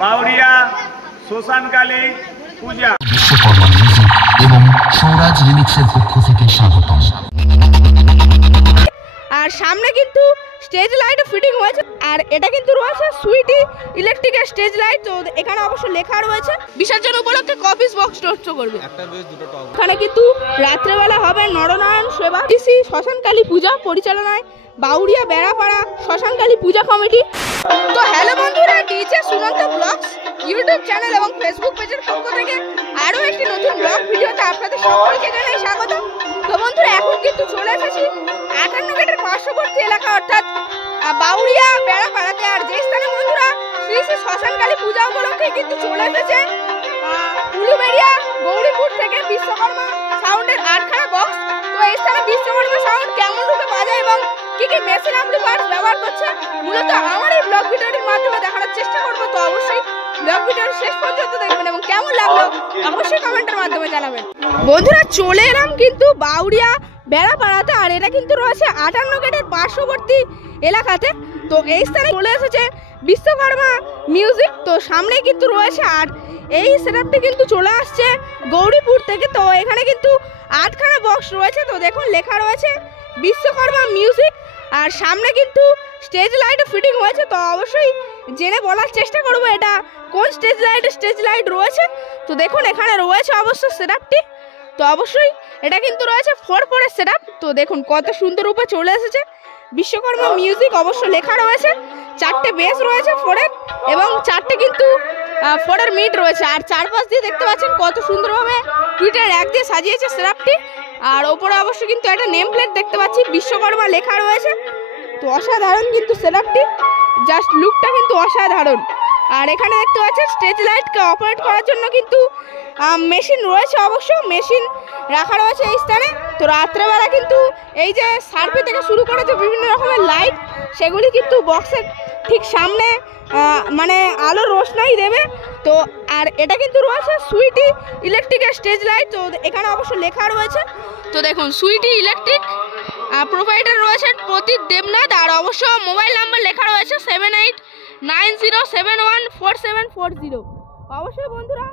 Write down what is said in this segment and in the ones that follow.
বাউরিয়া শ্মশানকালী পূজা Vishwakarma music এবং সৌরাজ রিমিক্সের পক্ষ থেকে স্বাগতম। আর সামনে কিন্তু স্টেজ লাইট ফিটিং হয়েছে, আর এটা কিন্তু রয়েছে সুইটি ইলেকট্রিকের স্টেজ লাইট। তো এখানে অবশ্য লেখা রয়েছে বিসর্জন উপলক্ষে কপিস বক্স টোস্ট করবে। এখানে কিন্তু রাত্রেবেলা হবে নরনারায়ণ সেবা শ্রী শ্মশানকালী পূজা পরিচালনায় বাউরিয়া বেড়াপাড়া শ্মশানকালী পূজা কমিটি। তো হ্যালো বন্ধুরা, DJ Sunanta blogs YouTube channel এবং ফেসবুক পেজের পক্ষ থেকে আরও একটি নতুন ব্লগ ভিডিওতে আপনাদের সকলকে জানাই স্বাগত। তো বন্ধুরা, এখন কিন্তু চলে এসেছি 58 গেটের পার্শ্ববর্তী এলাকা অর্থাৎ বাউরিয়া বেড়াপাড়াতে। আর যে স্থানে বন্ধুরা শ্রী শ্রী শ্মশানকালী পূজা উপলক্ষে কিন্তু চলে এসেছে উলুবেড়িয়া গৌরীপুর থেকে বিশ্বকর্মা সাউন্ডের 8খানা বক্স। তো এই স্থানে বিশ্বকর্মা সাউন্ড কেমন রূপে বাজায় এবং কি কি মেশিন অ্যাম্পলিফায়ার ব্যবহার করছে মূলত আমার এই ব্লগ ভিডিওটির মাধ্যমে দেখানোর চেষ্টা করবো। তো অবশ্যই ব্লগ ভিডিওর শেষ পর্যন্ত দেখবেন এবং কেমন লাগলো অবশ্যই কমেন্টের মাধ্যমে জানাবেন। বন্ধুরা, চলে এলাম কিন্তু বাউরিয়া বেড়াপাড়াতে, আর এটা কিন্তু রয়েছে 58 গেটের পার্শ্ববর্তী এলাকাতে। তো এই স্থানে চলে এসেছে বিশ্বকর্মা মিউজিক। তো সামনেই কিন্তু রয়েছে, আর এই সেটআপটি কিন্তু চলে আসছে গৌরীপুর থেকে। তো এখানে কিন্তু 8খানা বক্স রয়েছে। তো দেখুন লেখা রয়েছে বিশ্বকর্মা মিউজিক, আর সামনে কিন্তু স্টেজ লাইট ফিটিং হয়েছে। তো অবশ্যই জেনে বলার চেষ্টা করবো এটা কোন স্টেজ লাইট রয়েছে। তো দেখুন এখানে রয়েছে অবশ্য সেটআপটি। তো অবশ্যই এটা কিন্তু রয়েছে 4-4 সেটআপ। তো দেখুন কত সুন্দর রূপে চলে এসেছে বিশ্বকর্মা মিউজিক। অবশ্য লেখা রয়েছে 4টে বেস রয়েছে 4-এর এবং 4টে কিন্তু 4-এর মিড রয়েছে। আর চারপাশ দিয়ে দেখতে পাচ্ছেন কত সুন্দরভাবে টুইটার র্যাক দিয়ে সাজিয়েছে সেটআপটি। আর ওপরে অবশ্য কিন্তু একটা নেম প্লেট দেখতে পাচ্ছি বিশ্বকর্মা লেখা রয়েছে। তো অসাধারণ কিন্তু সেটআপটি, জাস্ট লুকটা কিন্তু অসাধারণ। আর এখানে দেখতে পাচ্ছেন স্টেজ লাইটকে অপারেট করার জন্য কিন্তু মেশিন রয়েছে, অবশ্য মেশিন রাখা রয়েছে এই স্থানে। তো রাত্রেবেলা কিন্তু এই যে সার্ভে থেকে শুরু করে যে বিভিন্ন রকমের লাইট সেগুলি কিন্তু বক্সের ঠিক সামনে মানে আলোর রোশনাই দেবে। তো আর এটা কিন্তু রয়েছে সুইটি ইলেকট্রিকের স্টেজ লাইট। তো এখানে অবশ্য লেখা রয়েছে, তো দেখুন সুইটি ইলেকট্রিক প্রোভাইডার রয়েছে প্রতীক দেবনাথ। আর অবশ্য মোবাইল নাম্বার লেখা রয়েছে 7890714740। অবশ্যই বন্ধুরা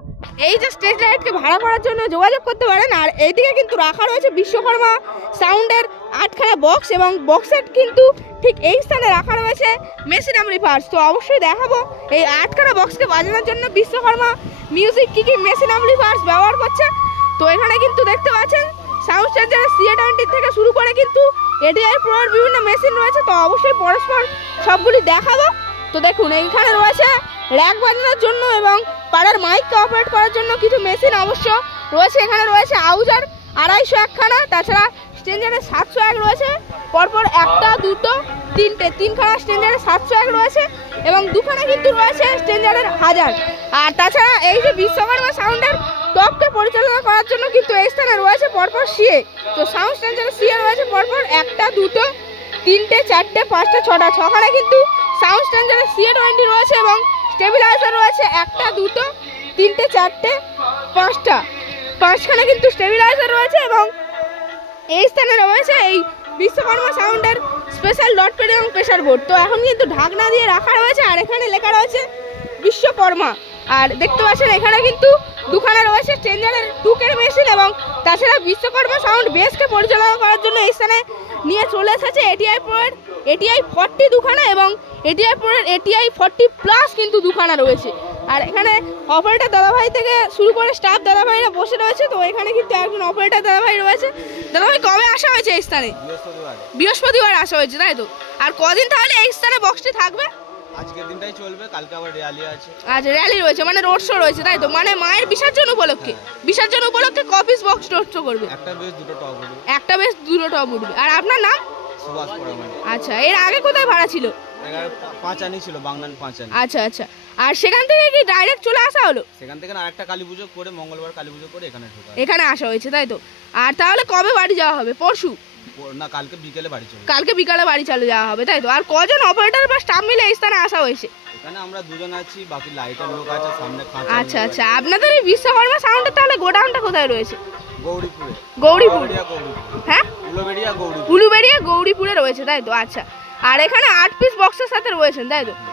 এই যে স্টেজ লাইটকে ভাড়া করার জন্য যোগাযোগ করতে পারেন। আর এইদিকে কিন্তু রাখা রয়েছে বিশ্বকর্মা সাউন্ডের 8খানা বক্স এবং বক্সের কিন্তু ঠিক এই স্থানে রাখা রয়েছে মেশিন অ্যাম্পলিফায়ার্স। তো অবশ্যই দেখাবো এই 8খানা বক্সকে বাজানোর জন্য বিশ্বকর্মা মিউজিক কী কী মেশিন অ্যাম্পলিফায়ার্স ব্যবহার করছে। তো এখানে কিন্তু দেখতে পাচ্ছেন সাউন্ড স্ট্যান্ডার্ড CA20 থেকে শুরু করে কিন্তু ADI Pro-এর বিভিন্ন মেশিন রয়েছে। তো অবশ্যই পরস্পর সবগুলি দেখাবো। তো দেখুন এইখানে রয়েছে র্যাক বাজানোর জন্য এবং পাড়ার মাইককে অপারেট করার জন্য কিছু মেশিন অবশ্য রয়েছে। এখানে রয়েছে আউজার 250 একখানা, তাছাড়া স্ট্রেঞ্জারের 701 রয়েছে পরপর 1টা 2টো 3টে 3খানা স্ট্রেঞ্জারের 701 রয়েছে এবং 2খানা কিন্তু রয়েছে স্ট্রেঞ্জারের 1000। আর তাছাড়া এই যে বিশ্বকর্মা সাউন্ডের টপকে পরিচালনা করার জন্য কিন্তু এই স্থানে রয়েছে পরপর CA। তো সাউন্ড স্ট্রেঞ্জারের CA রয়েছে পরপর 1টা 2টো 3টে 4টে 5টা 6টা 6খানা কিন্তু সাউন্ড স্ট্রেঞ্জারের CA20 রয়েছে এবং স্টেবিলাইজার রয়েছে 1টা 2টো 3টে 4টে 5টা 5খানা কিন্তু স্টেবিলাইজার রয়েছে এবং এই স্থানে রয়েছে এই বিশ্বকর্মা সাউন্ডের স্পেশাল ডট প্যাড এবং প্রেসার বোর্ড। তো এখন কিন্তু ঢাকনা দিয়ে রাখা রয়েছে, আর এখানে লেখা রয়েছে বিশ্বকর্মা। আর দেখতে পাচ্ছেন এখানে কিন্তু 2খানা রয়েছে স্ট্রেঞ্জারের 2K মেশিন এবং তাছাড়া বিশ্বকর্মা সাউন্ড বেসকে পরিচালনা করার জন্য এই স্থানে নিয়ে চলে এসেছে ATI Pro-এর ATI 40 2খানা এবং ATI Pro-এর ATI 40 প্লাস কিন্তু 2খানা রয়েছে। আর এখানে অপারেটর দাদাভাই থেকে শুরু করে স্টাফ দাদাভাইরা বসে রয়েছে। তো এখানে কিন্তু একজন অপারেটর দাদাভাই রয়েছে। দাদাভাই কবে আসা হয়েছে এই স্থানে? বৃহস্পতিবার আসা হয়েছে, তাই তো? আর কদিন তাহলে এই স্থানে বক্সটি থাকবে? আজকের দিনটাই চলবে, কালকে আবার র্যালি আছে। আচ্ছা, র্যালি রয়েছে মানে রোড শো রয়েছে, তাই তো? মানে মায়ের বিসর্জন উপলক্ষে বিসর্জন উপলক্ষে কপিস বক্স রোড শো করবে। একটা বেশ দুটো টপ উঠবে। একটা বেশ দুটো টপ উঠবে। আর আপনার নাম? সুভাষ পরামানি। আচ্ছা, এর আগে কোথায় ভাড়া ছিল? পাঁচানি ছিল, বাংলান পাঁচানি। আচ্ছা আচ্ছা। আর সেখান থেকে কি ডাইরেক্ট চলে আসা হলো? সেখান থেকে আরেকটা কালী পুজো করে মঙ্গলবার কালী পুজো করে এখানে আসা হয়েছে, তাই তো? আর তাহলে কবে বাড়ি যাওয়া হবে? পরশু না, কালকে বিকেলে বাড়ি চলে। কালকে বিকালে বাড়ি চলে যাওয়া হবে, তাই তো? আর কজন অপারেটর বা স্টাফ মিলে এই স্থানে আসা হয়েছে? এখানে আমরা দুজন আছি, বাকি লাইটের লোক আছে সামনে। আচ্ছা আচ্ছা। আপনাদের এই বিশ্বকর্মা সাউন্ডের তাহলে গোডাউনটা কোথায় রয়েছে? গৌরীপুরে। গৌরীপুর? হ্যাঁ, উলুবেড়িয়া গৌরীপুর। উলুবেড়িয়া গৌরীপুরে রয়েছে, তাই তো? আচ্ছা। আর এখানে 8 পিস বক্সের সাথে রয়েছেন, তাই তো?